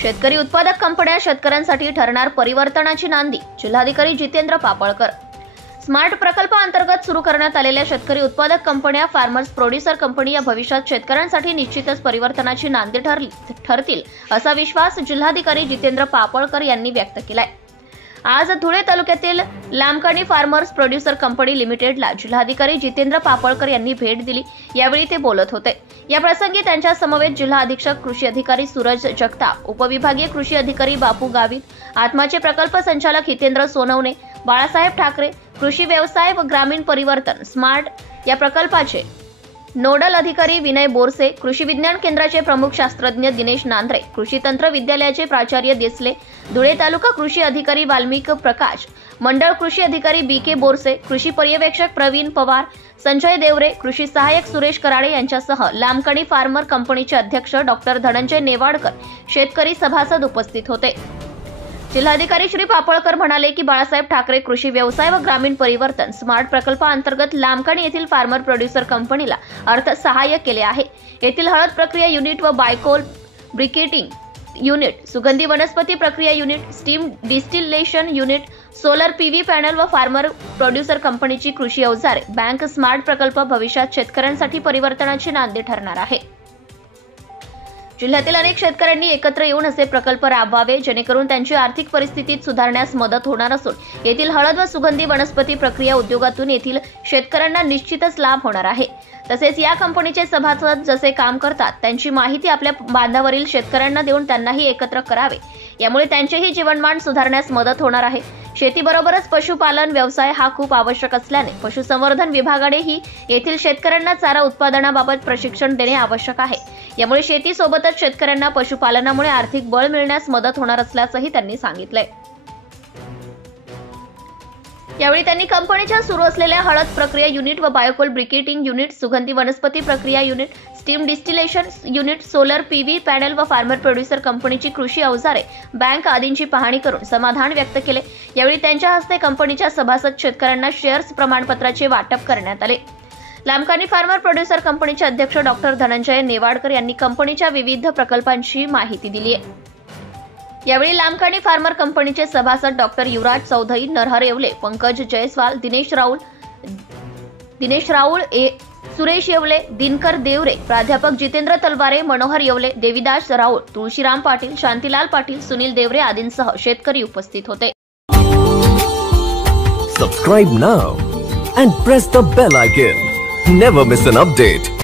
शेतकरी उत्पादक कंपन्या शेतकऱ्यांसाठी ठरणार परिवर्तनाची नांदी, जिल्हाधिकारी जितेंद्र पापळकर. स्मार्ट प्रकल्पाअंतर्गत सुरू करण्यात आलेल्या शेतकरी उत्पादक कंपन्या फार्मर्स प्रोड्युसर कंपनी या भविष्यात शेतकऱ्यांसाठी निश्चितच परिवर्तनाची नांदी ठरतील असा विश्वास जिल्हाधिकारी जितेंद्र पापळकर यांनी व्यक्त केलाय. आज धुळे तालुक्यातील लामकाणी फार्मर्स प्रोड्युसर कंपनी लिमिटेडला जिल्हाधिकारी जितेंद्र पापळकर यांनी भेट दिली. यावेळी ते बोलत होते. या प्रसंगी त्यांच्या समवेत जिल्हा अधीक्षक कृषी अधिकारी सूरज जगताप, उपविभागीय कृषी अधिकारी बापू गावित, आत्माचे प्रकल्प संचालक हितेंद्र सोनवणे, बाळासाहेब ठाकरे, कृषी व्यवसाय व ग्रामीण परिवर्तन स्मार्ट या प्रकल्पाचे नोडल अधिकारी विनय बोरसे, कृषी विज्ञान केंद्राचे प्रमुख शास्त्रज्ञ दिनेश नांद्रे, कृषी तंत्र विद्यालयाचे प्राचार्य देसले, धुळे तालुका कृषी अधिकारी वाल्मिक प्रकाश, मंडळ कृषी अधिकारी बी.के. बोरसे, कृषी पर्यवेक्षक प्रवीण पवार, संजय देवरे, कृषी सहाय्यक सुरेश कराडे यांच्यासह लामकाणी फार्मर कंपनीचे अध्यक्ष डॉ. धनंजय नेवाडकर, शेतकरी सभासद उपस्थित होते. जिल्हाधिकारी श्री पापळकर म्हणाले की बाळासाहेब ठाकरे कृषी व्यवसाय व ग्रामीण परिवर्तन स्मार्ट प्रकल्पाअंतर्गत लामकाणी येथील फार्मर प्रोड्युसर कंपनीला अर्थसहाय्य केले आहे. येथील हळद प्रक्रिया युनिट व बायकोल ब्रिकेटिंग युनिट, सुगंधी वनस्पती प्रक्रिया unit, steam distillation unit, solar PV panel व फार्मर प्रोड्युसर कंपनीची कृषी अवजारे, बँक स्मार्ट प्रकल्प भविष्यात शेतकऱ्यांसाठी परिवर्तनाची नांदी ठरणार आहे. जिल्ह्यातील अनेक शेतकऱ्यांनी एकत्र येऊन असे प्रकल्प राबवावे जेणेकरून त्यांची आर्थिक परिस्थितीत सुधारण्यास मदत होणार असून येथील हळद व सुगंधी वनस्पती प्रक्रिया उद्योगातून येथील शेतकऱ्यांना निश्चितच लाभ होणार आहे. तसेच या कंपनीचे सभासद जसे काम करतात त्यांची माहिती आपल्या बांधावरील शेतकऱ्यांना देऊन त्यांनाही एकत्र करावे. यामुळे त्यांचेही जीवनमान सुधारण्यास मदत होणार आहे. शेतीबरोबरच पशुपालन व्यवसाय हा खूप आवश्यक असल्याने पशुसंवर्धन विभागानेही येथील शेतकऱ्यांना चारा उत्पादनाबाबत प्रशिक्षण देणे आवश्यक आहे. यामुळे शेतीसोबतच शेतकऱ्यांना पशुपालनामुळे आर्थिक बळ मिळण्यास मदत होणार असल्याचंही त्यांनी सांगितलंय. यावेळी त्यांनी कंपनीच्या सुरू असलेल्या हळद प्रक्रिया युनिट व बायोकोल ब्रिकेटिंग युनिट, सुगंधी वनस्पती प्रक्रिया unit, steam distillation unit, solar PV panel व फार्मर प्रोड्युसर कंपनीची कृषी अवजारे, बँक आदींची पाहणी करून समाधान व्यक्त केले. यावेळी त्यांच्या हस्ते कंपनीच्या सभासद शेतकऱ्यांना शेअर्स प्रमाणपत्राचे वाटप करण्यात आले. लामकाणी फार्मर प्रोड्युसर कंपनीचे अध्यक्ष डॉ. धनंजय नेवाडकर यांनी कंपनीच्या विविध प्रकल्पांची माहिती दिली आहे. यावेळी लामकाणी फार्मर कंपनीचे सभासद डॉ. युवराज चौधरी, नरहर येवले, पंकज जयस्वाल, दिनेश राऊळ, सुरेश येवले, दिनकर देवरे, प्राध्यापक जितेंद्र तलवारे, मनोहर येवले, देविदास राऊळ, तुळशीराम पाटील, शांतीलाल पाटील, सुनील देवरे आदींसह शेतकरी उपस्थित होते. Subscribe now and press the bell icon. Never miss an update.